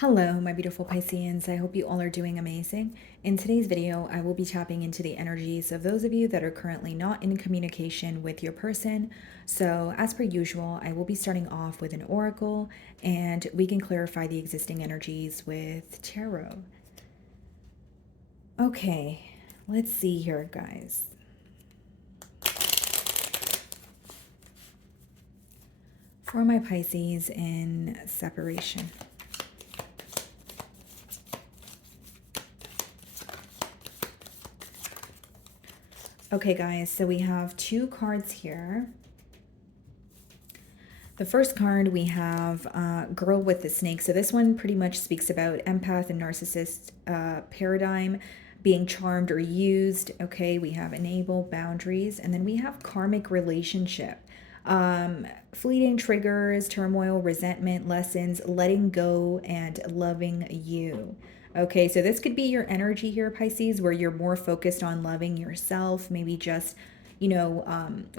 Hello, my beautiful Pisceans. I hope you all are doing amazing. In today's video, I will be tapping into the energies of those of you that are currently not in communication with your person. So, as per usual, I will be starting off with an oracle and we can clarify the existing energies with tarot. Okay, let's see here, guys. For my Pisces in separation. Okay, guys, so we have two cards here. The first card, we have Girl with the Snake. So this one pretty much speaks about empath and narcissist paradigm, being charmed or used. Okay, we have enable, boundaries, and then we have karmic relationship. Fleeting triggers, turmoil, resentment, lessons, letting go, and loving you. Okay, so this could be your energy here, Pisces, where you're more focused on loving yourself, maybe just,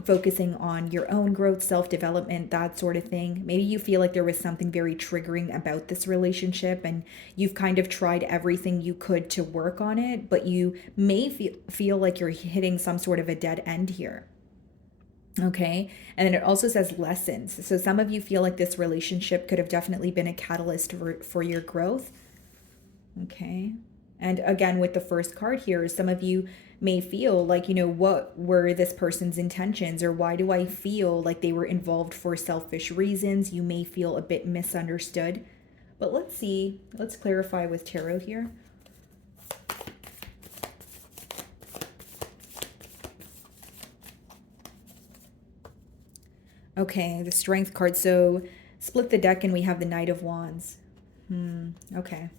focusing on your own growth, self-development, that sort of thing. Maybe you feel like there was something very triggering about this relationship and you've kind of tried everything you could to work on it, but you may feel like you're hitting some sort of a dead end here. Okay. And then it also says lessons. So some of you feel like this relationship could have definitely been a catalyst for your growth. Okay. And again, with the first card here, some of you may feel like, what were this person's intentions, or why do I feel like they were involved for selfish reasons? You may feel a bit misunderstood. But let's see. Let's clarify with tarot here. Okay, the Strength card. So split the deck and we have the Knight of Wands. Okay.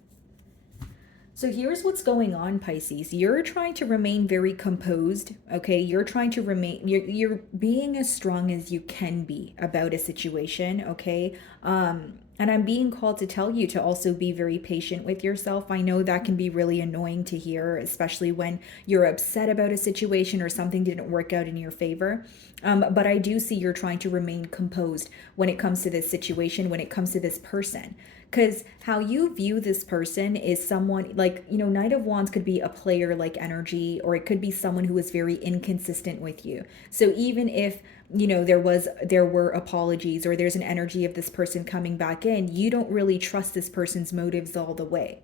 So here's what's going on, Pisces. You're trying to remain very composed, okay? You're trying to remain, you're being as strong as you can be about a situation, okay? And I'm being called to tell you to also be very patient with yourself. I know that can be really annoying to hear, especially when you're upset about a situation or something didn't work out in your favor. But I do see you're trying to remain composed when it comes to this situation, when it comes to this person. Because how you view this person is someone like, Knight of Wands could be a player like energy, or it could be someone who is very inconsistent with you. So even if, there were apologies or there's an energy of this person coming back in, you don't really trust this person's motives all the way.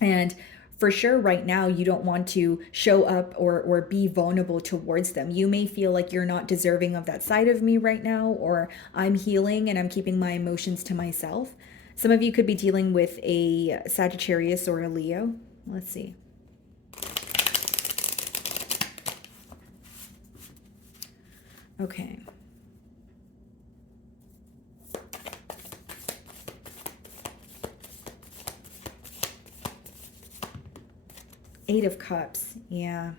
And for sure right now you don't want to show up or be vulnerable towards them. You may feel like you're not deserving of that side of me right now, or I'm healing and I'm keeping my emotions to myself. Some of you could be dealing with a Sagittarius or a Leo. Let's see. Okay. Eight of Cups. Yeah.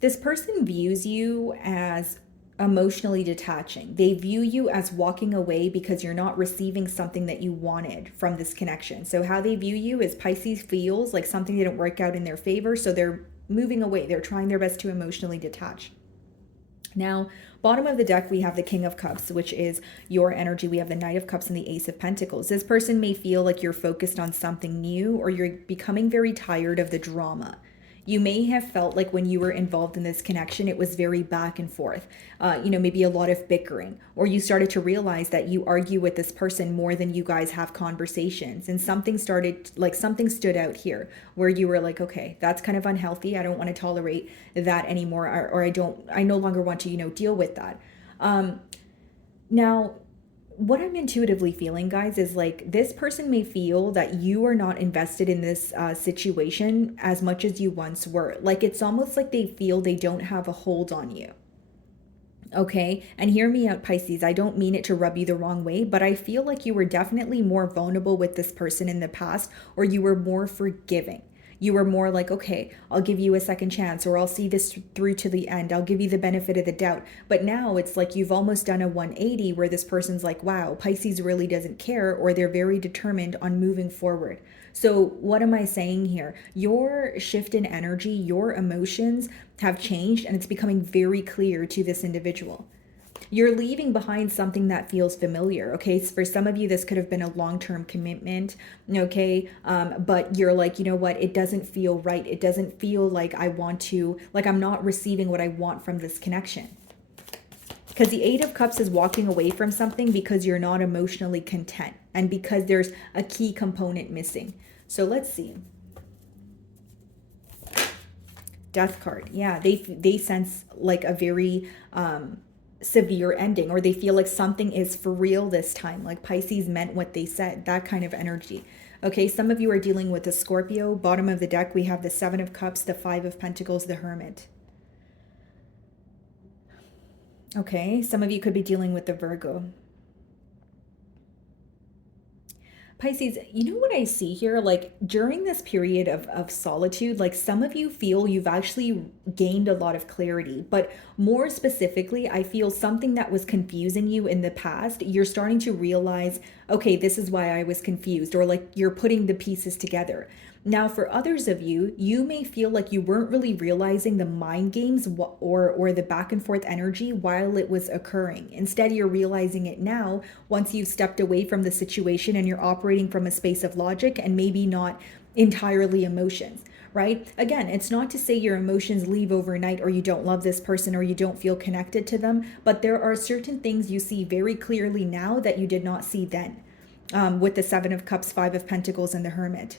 This person views you as emotionally detaching. They view you as walking away because you're not receiving something that you wanted from this connection. So how they view you is Pisces feels like something didn't work out in their favor, so they're moving away. They're trying their best to emotionally detach. Now, bottom of the deck, we have the King of Cups, which is your energy. We have the Knight of Cups and the Ace of Pentacles. This person may feel like you're focused on something new, or you're becoming very tired of the drama. You may have felt like when you were involved in this connection, it was very back and forth, maybe a lot of bickering, or you started to realize that you argue with this person more than you guys have conversations. And something stood out here where you were like, okay, that's kind of unhealthy. I don't want to tolerate that anymore. Or I no longer want to, deal with that. Now, what I'm intuitively feeling, guys, is like this person may feel that you are not invested in this situation as much as you once were. Like it's almost like they feel they don't have a hold on you. Okay, and hear me out, Pisces. I don't mean it to rub you the wrong way, but I feel like you were definitely more vulnerable with this person in the past, or you were more forgiving. You were more like, okay, I'll give you a second chance, or I'll see this through to the end. I'll give you the benefit of the doubt. But now it's like you've almost done a 180 where this person's like, wow, Pisces really doesn't care, or they're very determined on moving forward. So what am I saying here? Your shift in energy, your emotions have changed, and it's becoming very clear to this individual. You're leaving behind something that feels familiar. Okay. So for some of you, this could have been a long-term commitment. Okay. But you're like, you know what? It doesn't feel right. It doesn't feel like I want to, like I'm not receiving what I want from this connection. Because the Eight of Cups is walking away from something because you're not emotionally content and because there's a key component missing. So let's see. Death card. Yeah, they sense like a very severe ending, or they feel like something is for real this time. Like Pisces meant what they said, that kind of energy. Okay, some of you are dealing with a Scorpio. Bottom of the deck, we have the Seven of Cups, the Five of Pentacles, the Hermit. Okay, some of you could be dealing with the Virgo. Pisces, you know what I see here? Like during this period of solitude, like some of you feel you've actually gained a lot of clarity, but more specifically, I feel something that was confusing you in the past, you're starting to realize, okay, this is why I was confused, or like you're putting the pieces together. Now, for others of you, you may feel like you weren't really realizing the mind games or the back and forth energy while it was occurring. Instead, you're realizing it now once you've stepped away from the situation and you're operating from a space of logic and maybe not entirely emotions, right? Again, it's not to say your emotions leave overnight or you don't love this person or you don't feel connected to them, but there are certain things you see very clearly now that you did not see then, with the Seven of Cups, Five of Pentacles, and the Hermit.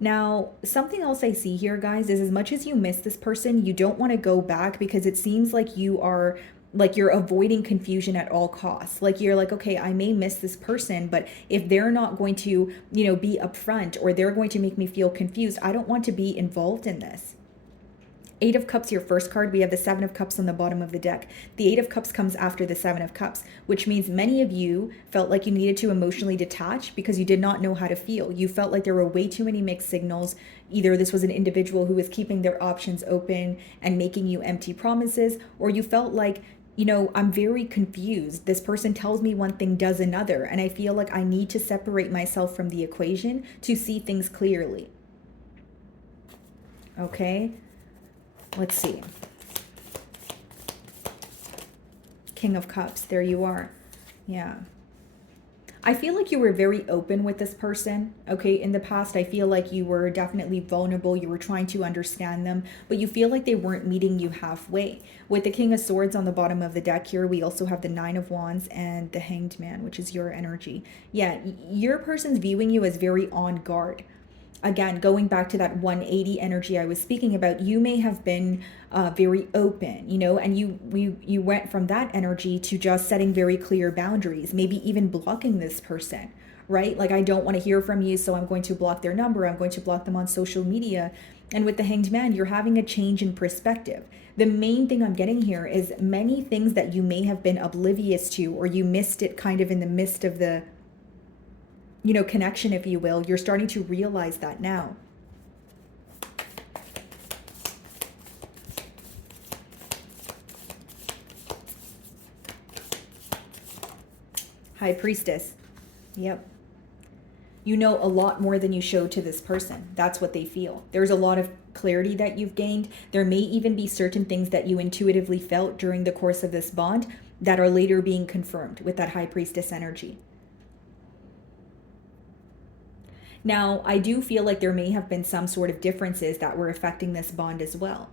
Now, something else I see here, guys, is as much as you miss this person, you don't want to go back because it seems like you're avoiding confusion at all costs. Like you're like, okay, I may miss this person, but if they're not going to, be upfront or they're going to make me feel confused, I don't want to be involved in this. Eight of Cups, your first card. We have the Seven of Cups on the bottom of the deck. The Eight of Cups comes after the Seven of Cups, which means many of you felt like you needed to emotionally detach because you did not know how to feel. You felt like there were way too many mixed signals. Either this was an individual who was keeping their options open and making you empty promises, or you felt like, I'm very confused. This person tells me one thing, does another, and I feel like I need to separate myself from the equation to see things clearly. Okay? Let's see. King of Cups. There you are. Yeah. I feel like you were very open with this person. Okay. In the past, I feel like you were definitely vulnerable. You were trying to understand them, but you feel like they weren't meeting you halfway. With the King of Swords on the bottom of the deck here, we also have the Nine of Wands and the Hanged Man, which is your energy. Yeah. Your person's viewing you as very on guard. Again, going back to that 180 energy I was speaking about, you may have been very open, and you went from that energy to just setting very clear boundaries, maybe even blocking this person, right? Like, I don't want to hear from you, so I'm going to block their number. I'm going to block them on social media. And with the Hanged Man, you're having a change in perspective. The main thing I'm getting here is many things that you may have been oblivious to, or you missed it kind of in the midst of the connection, if you will. You're starting to realize that now. High Priestess. Yep. You know a lot more than you show to this person. That's what they feel. There's a lot of clarity that you've gained. There may even be certain things that you intuitively felt during the course of this bond that are later being confirmed with that High Priestess energy. Now, I do feel like there may have been some sort of differences that were affecting this bond as well.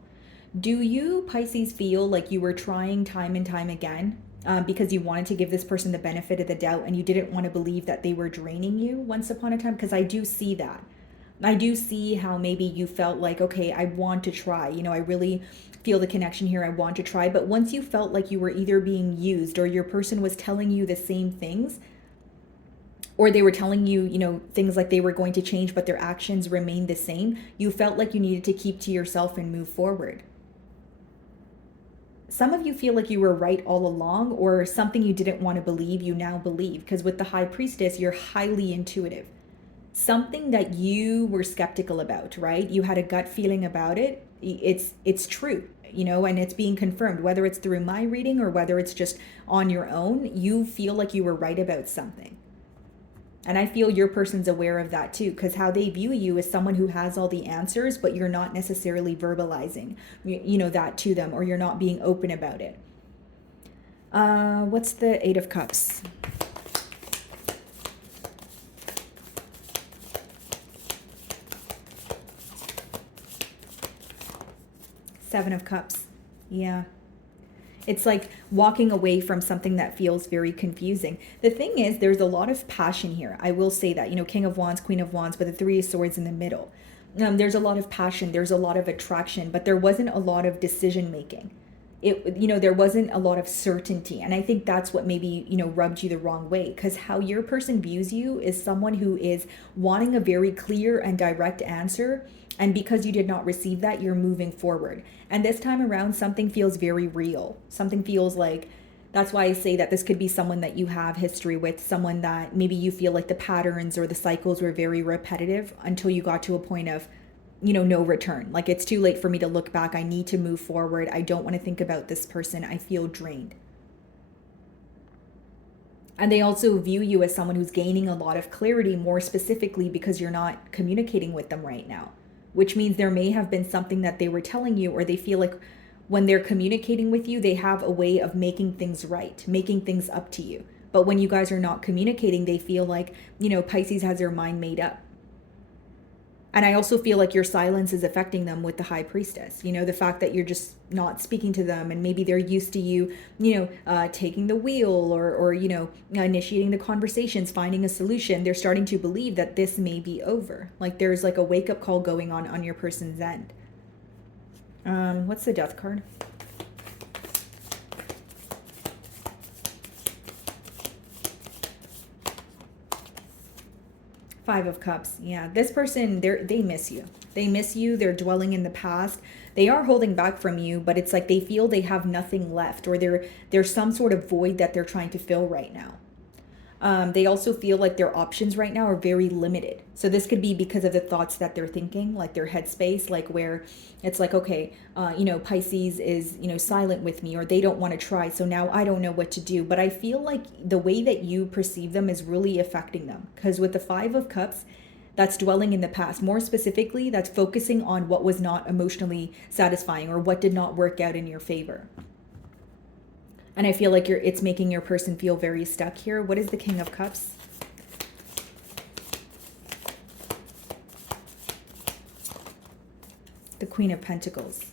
Do you, Pisces, feel like you were trying time and time again because you wanted to give this person the benefit of the doubt and you didn't want to believe that they were draining you once upon a time? Because I do see that. I do see how maybe you felt like, okay, I want to try. I really feel the connection here. I want to try. But once you felt like you were either being used or your person was telling you the same things, or they were telling you, things like they were going to change, but their actions remained the same, you felt like you needed to keep to yourself and move forward. Some of you feel like you were right all along, or something you didn't want to believe, you now believe. Because with the High Priestess, you're highly intuitive. Something that you were skeptical about, right? You had a gut feeling about it. It's true, and it's being confirmed, whether it's through my reading or whether it's just on your own. You feel like you were right about something. And I feel your person's aware of that too, because how they view you is someone who has all the answers, but you're not necessarily verbalizing, that to them, or you're not being open about it. What's the Eight of Cups? Seven of Cups. Yeah. It's like walking away from something that feels very confusing. The thing is, there's a lot of passion here. I will say that, King of Wands, Queen of Wands, but the Three of Swords in the middle. There's a lot of passion, there's a lot of attraction, but there wasn't a lot of decision making. There wasn't a lot of certainty. And I think that's what maybe, rubbed you the wrong way, because how your person views you is someone who is wanting a very clear and direct answer. And because you did not receive that, you're moving forward. And this time around, something feels very real. Something feels like, that's why I say that this could be someone that you have history with, someone that maybe you feel like the patterns or the cycles were very repetitive until you got to a point of, no return. Like, it's too late for me to look back. I need to move forward. I don't want to think about this person. I feel drained. And they also view you as someone who's gaining a lot of clarity, more specifically because you're not communicating with them right now, which means there may have been something that they were telling you, or they feel like when they're communicating with you, they have a way of making things right, making things up to you. But when you guys are not communicating, they feel like, Pisces has their mind made up. And I also feel like your silence is affecting them with the High Priestess. The fact that you're just not speaking to them, and maybe they're used to you, taking the wheel, or initiating the conversations, finding a solution. They're starting to believe that this may be over. Like, there's like a wake up call going on your person's end. What's the Death card? Five of Cups. Yeah, this person, they miss you. They miss you. They're dwelling in the past. They are holding back from you, but it's like they feel they have nothing left, or there's some sort of void that they're trying to fill right now. They also feel like their options right now are very limited. So this could be because of the thoughts that they're thinking, like their headspace, like where it's like, okay, Pisces is, silent with me, or they don't want to try. So now I don't know what to do. But I feel like the way that you perceive them is really affecting them. Because with the Five of Cups, that's dwelling in the past. More specifically, that's focusing on what was not emotionally satisfying, or what did not work out in your favor. And I feel like it's making your person feel very stuck here. What is the King of Cups? The Queen of Pentacles.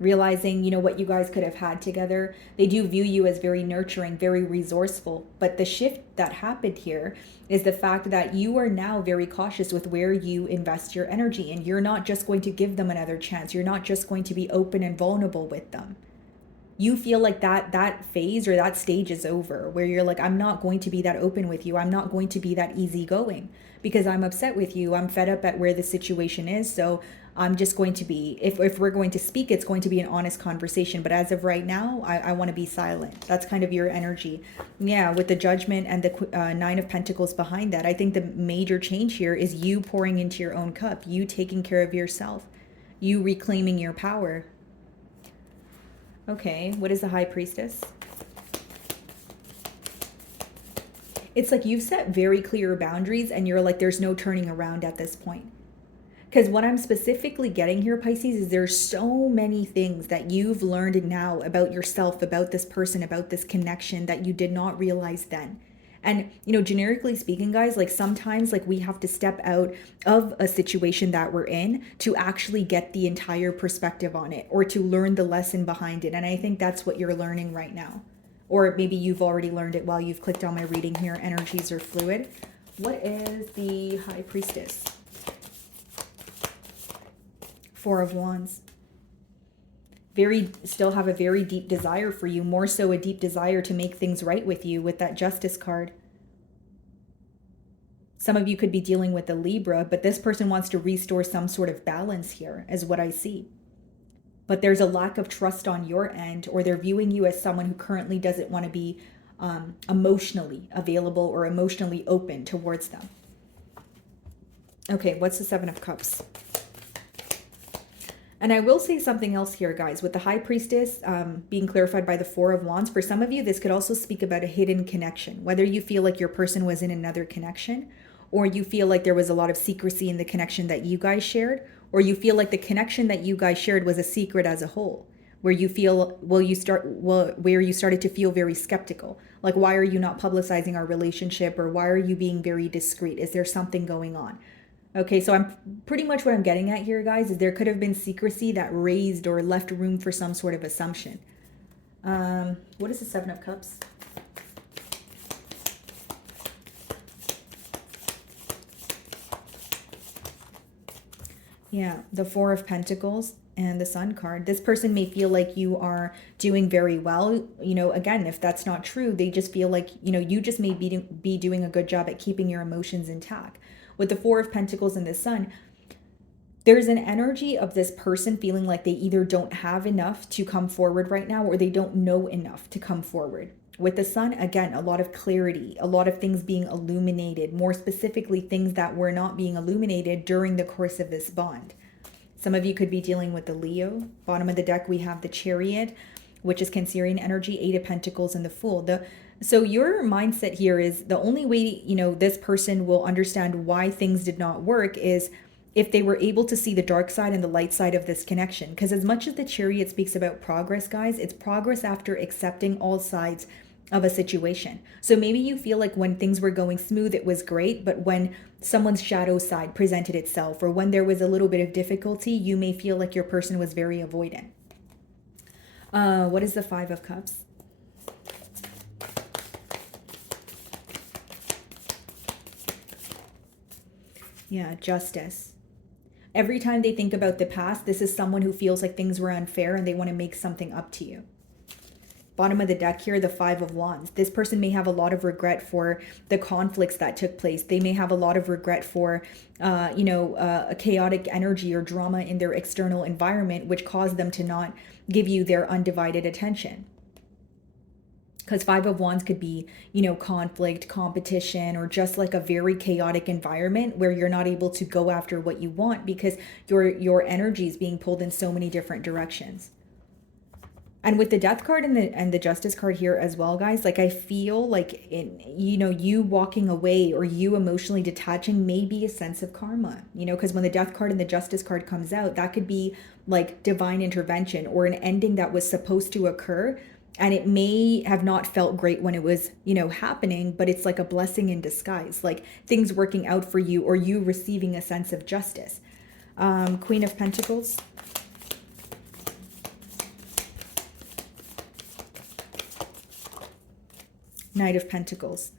Realizing, what you guys could have had together. They do view you as very nurturing, very resourceful. But the shift that happened here is the fact that you are now very cautious with where you invest your energy. And you're not just going to give them another chance. You're not just going to be open and vulnerable with them. You feel like that phase or that stage is over, where you're like, I'm not going to be that open with you. I'm not going to be that easygoing because I'm upset with you. I'm fed up at where the situation is. So I'm just going to be, if we're going to speak, it's going to be an honest conversation. But as of right now, I want to be silent. That's kind of your energy. Yeah, with the Judgment and the Nine of Pentacles behind that, I think the major change here is you pouring into your own cup, you taking care of yourself, you reclaiming your power. Okay, what is the High Priestess? It's like you've set very clear boundaries and you're like, there's no turning around at this point. Because what I'm specifically getting here, Pisces, is there's so many things that you've learned now about yourself, about this person, about this connection that you did not realize then. And, generically speaking, guys, like sometimes like we have to step out of a situation that we're in to actually get the entire perspective on it, or to learn the lesson behind it. And I think that's what you're learning right now. Or maybe you've already learned it while you've clicked on my reading here. Energies are fluid. What is the High Priestess? Four of Wands. Still have a very deep desire for you, more so a deep desire to make things right with you with that Justice card. Some of you could be dealing with a Libra, but this person wants to restore some sort of balance here, is what I see. But there's a lack of trust on your end, or they're viewing you as someone who currently doesn't want to be emotionally available or emotionally open towards them. Okay, what's the Seven of Cups? And I will say something else here, guys. With the High Priestess being clarified by the Four of Wands, for some of you, this could also speak about a hidden connection. Whether you feel like your person was in another connection, or you feel like there was a lot of secrecy in the connection that you guys shared, or you feel like the connection that you guys shared was a secret as a whole. where you feel, where you started to feel very skeptical. Like, why are you not publicizing our relationship, or why are you being very discreet? Is there something going on? Okay, so I'm pretty much what I'm getting at here, guys, is there could have been secrecy that raised or left room for some sort of assumption. What is the Seven of Cups? Yeah, the Four of Pentacles and the Sun card. This person may feel like you are doing very well. You know, again, if that's not true, they just feel like, you know, you just may be doing a good job at keeping your emotions intact. With the Four of Pentacles and the Sun, there's an energy of this person feeling like they either don't have enough to come forward right now, or they don't know enough to come forward. With the Sun, again, a lot of clarity, a lot of things being illuminated, more specifically things that were not being illuminated during the course of this bond. Some of you could be dealing with the Leo. Bottom of the deck, we have the Chariot, which is Cancerian energy, Eight of Pentacles, and the Fool. So your mindset here is the only way, you know, this person will understand why things did not work is if they were able to see the dark side and the light side of this connection. Because as much as the Chariot speaks about progress, guys, it's progress after accepting all sides of a situation. So maybe you feel like when things were going smooth, it was great, but when someone's shadow side presented itself, or when there was a little bit of difficulty, you may feel like your person was very avoidant. What is the Five of Cups? Yeah, Justice. Every time they think about the past, this is someone who feels like things were unfair and they want to make something up to you. Bottom of the deck here, the Five of Wands. This person may have a lot of regret for the conflicts that took place. They may have a lot of regret for, a chaotic energy or drama in their external environment, which caused them to not give you their undivided attention. Because Five of Wands could be, you know, conflict, competition, or just like a very chaotic environment where you're not able to go after what you want because your energy is being pulled in so many different directions. And with the Death card and the Justice card here as well, guys, like I feel like you walking away or you emotionally detaching may be a sense of karma, you know, because when the Death card and the Justice card comes out, that could be like divine intervention or an ending that was supposed to occur. And it may have not felt great when it was, you know, happening, but it's like a blessing in disguise, like things working out for you or you receiving a sense of justice. Queen of Pentacles. Knight of Pentacles.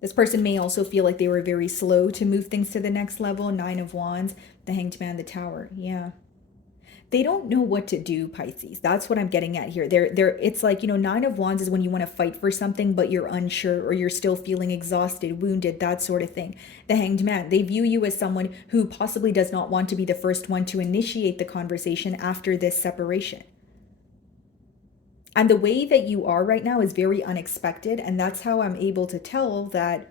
This person may also feel like they were very slow to move things to the next level. Nine of Wands, the Hanged Man, the Tower. Yeah. They don't know what to do, Pisces. That's what I'm getting at here. It's like, you know, Nine of Wands is when you want to fight for something, but you're unsure or you're still feeling exhausted, wounded, that sort of thing. The Hanged Man, they view you as someone who possibly does not want to be the first one to initiate the conversation after this separation. And the way that you are right now is very unexpected. And that's how I'm able to tell that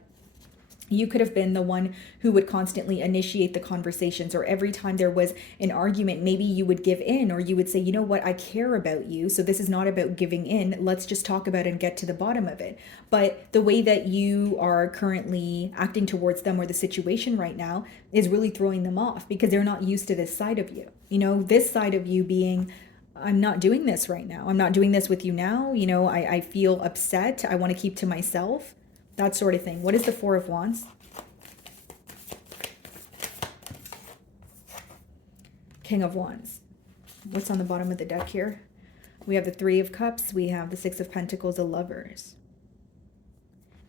you could have been the one who would constantly initiate the conversations, or every time there was an argument, maybe you would give in, or you would say, you know what, I care about you. So this is not about giving in. Let's just talk about it and get to the bottom of it. But the way that you are currently acting towards them or the situation right now is really throwing them off because they're not used to this side of you. You know, this side of you being, I'm not doing this right now. I'm not doing this with you now. You know, I feel upset. I want to keep to myself. That sort of thing. What is the Four of Wands? King of Wands. What's on the bottom of the deck here? We have the Three of Cups. We have the Six of Pentacles, the Lovers.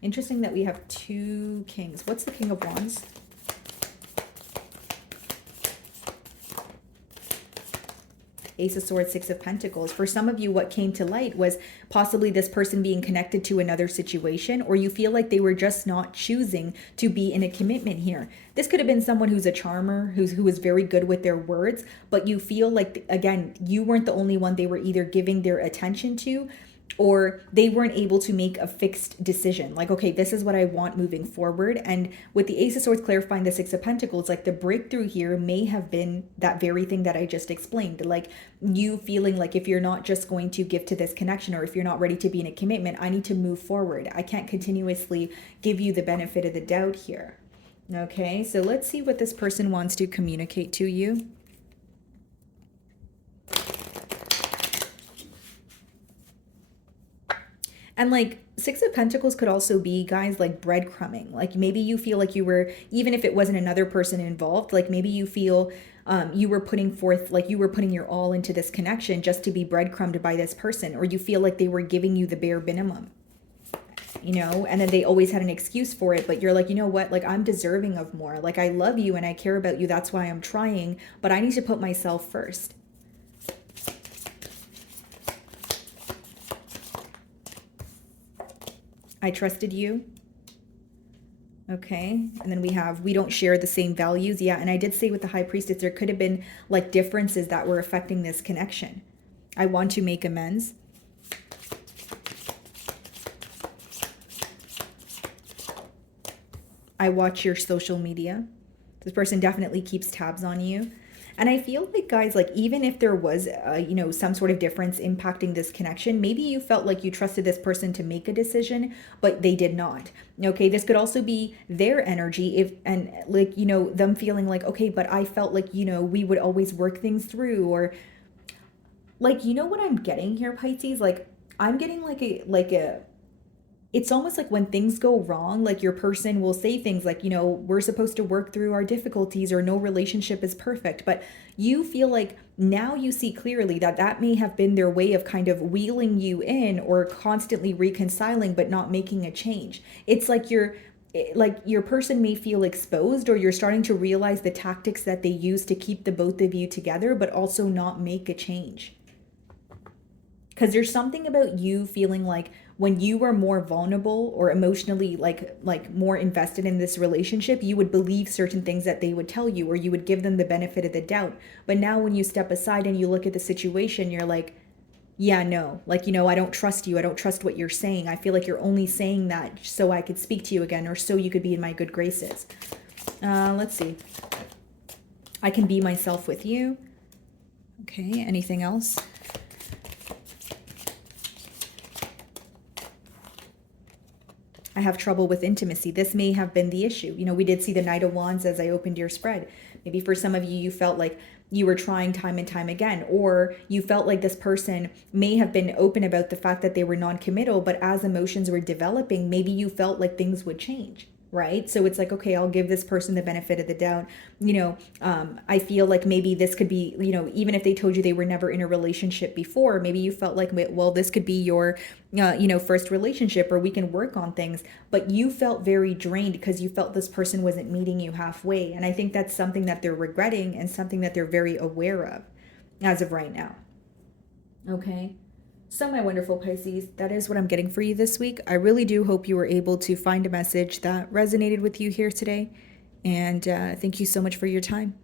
Interesting that we have two kings. What's the King of Wands? Ace of Swords, Six of Pentacles. For some of you, what came to light was possibly this person being connected to another situation, or you feel like they were just not choosing to be in a commitment here. This could have been someone who's a charmer, who is very good with their words, but you feel like, again, you weren't the only one they were either giving their attention to, or they weren't able to make a fixed decision. Like, okay, this is what I want moving forward. And with the Ace of Swords clarifying the Six of Pentacles, like the breakthrough here may have been that very thing that I just explained. Like you feeling like if you're not just going to give to this connection, or if you're not ready to be in a commitment, I need to move forward. I can't continuously give you the benefit of the doubt here. Okay, so let's see what this person wants to communicate to you. And like Six of Pentacles could also be, guys, like breadcrumbing. Like maybe you feel like you were, even if it wasn't another person involved, like maybe you feel you were putting forth, like you were putting your all into this connection just to be breadcrumbed by this person, or you feel like they were giving you the bare minimum, you know, and then they always had an excuse for it. But you're like, you know what, like I'm deserving of more. Like I love you and I care about you. That's why I'm trying, but I need to put myself first. I trusted you. Okay. And then we have, we don't share the same values. Yeah. And I did say with the High Priestess, there could have been like differences that were affecting this connection. I want to make amends. I watch your social media. This person definitely keeps tabs on you. And I feel like, guys, like even if there was, you know, some sort of difference impacting this connection, maybe you felt like you trusted this person to make a decision, but they did not. Okay, this could also be their energy, if and like, you know, them feeling like, okay, but I felt like, you know, we would always work things through, or like, you know what I'm getting here, Pisces? Like I'm getting like a it's almost like when things go wrong, like your person will say things like, you know, we're supposed to work through our difficulties, or no relationship is perfect. But you feel like now you see clearly that that may have been their way of kind of wheeling you in, or constantly reconciling, but not making a change. It's like your person may feel exposed, or you're starting to realize the tactics that they use to keep the both of you together, but also not make a change. Because there's something about you feeling like when you were more vulnerable or emotionally like more invested in this relationship, you would believe certain things that they would tell you, or you would give them the benefit of the doubt. But now when you step aside and you look at the situation, you're like, yeah, no, like, you know, I don't trust you. I don't trust what you're saying. I feel like you're only saying that so I could speak to you again, or so you could be in my good graces. Let's see. I can be myself with you. Okay, anything else? I have trouble with intimacy. This may have been the issue. You know, we did see the Knight of Wands as I opened your spread. Maybe for some of you, you felt like you were trying time and time again, or you felt like this person may have been open about the fact that they were non-committal, but as emotions were developing, maybe you felt like things would change. Right? So it's like, okay, I'll give this person the benefit of the doubt. You know, I feel like maybe this could be, you know, even if they told you they were never in a relationship before, maybe you felt like, well, this could be your, you know, first relationship, or we can work on things. But you felt very drained because you felt this person wasn't meeting you halfway. And I think that's something that they're regretting, and something that they're very aware of as of right now. Okay. So my wonderful Pisces, that is what I'm getting for you this week. I really do hope you were able to find a message that resonated with you here today. And thank you so much for your time.